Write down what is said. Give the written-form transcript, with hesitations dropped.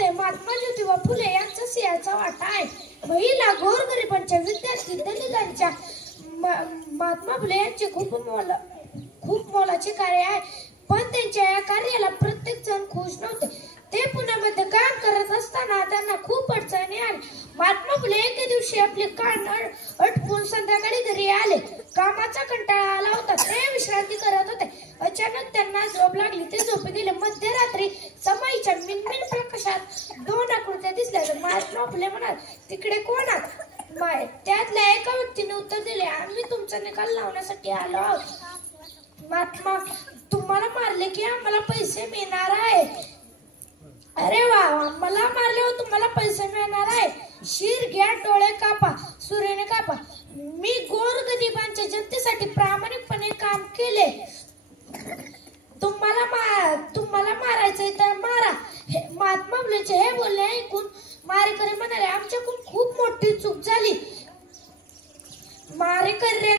यामध्ये महात्मा ज्योतिबा फुले यांचा सिंहाचा वाटा आहे. महिला, गोरगरिबांच्या, विद्यार्थी, दलितांच्या महात्मा फुले यांचे खूप मोलाचे कार्य आहे. पण त्यांच्या या कार्याला प्रत्येक जण खुश नव्हते. ते पुण्यामध्ये काम करत असताना त्यांना खूप अडचणी आल्या. महात्मा फुले एके दिवशी आपले काम आटपून संध्याकाळी घरी आले. कामाचा कंटाळा आला होता. ते विश्रांती करत होते. अचानक त्यांना झोप लागली. ते झोपी गेले. मध्यरात्री समाईच्या मिनमिन प्रकाशात दोन आकृत्या दिसल्या. महात्मा फुले म्हणाले, तिकडे कोण आहात? त्यातल्या एका व्यक्तीने उत्तर दिले, आम्ही तुमचा निकाल लावण्यासाठी आलो आहोत. महात्मा, तुम्हाला मारले की आम्हाला पैसे मिळणार आहे. अरे वा, मला मारल्यावर तुम्हाला पैसे मिळणार आहे. शिर घ्या, डोळे कापा, सुरेने कापा. मी गोरगरिबांच्या जनतेसाठी प्रामाणिकपणे काम केले. तुम्हाला मारायचंय तर मारा. महात्मा फुलेचे हे बोलणे ऐकून मारेकरी म्हणाले, आमच्याकडून खूप मोठी चूक झाली. मारेकरी